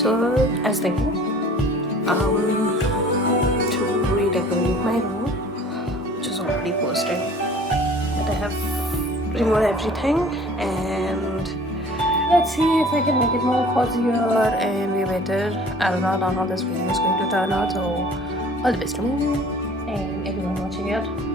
So I was thinking to redecorate my room, which is already posted, but I have removed everything, and let's see if I can make it more cozier and way better. I don't know how this video is going to turn out, so all the best to me and everyone watching it.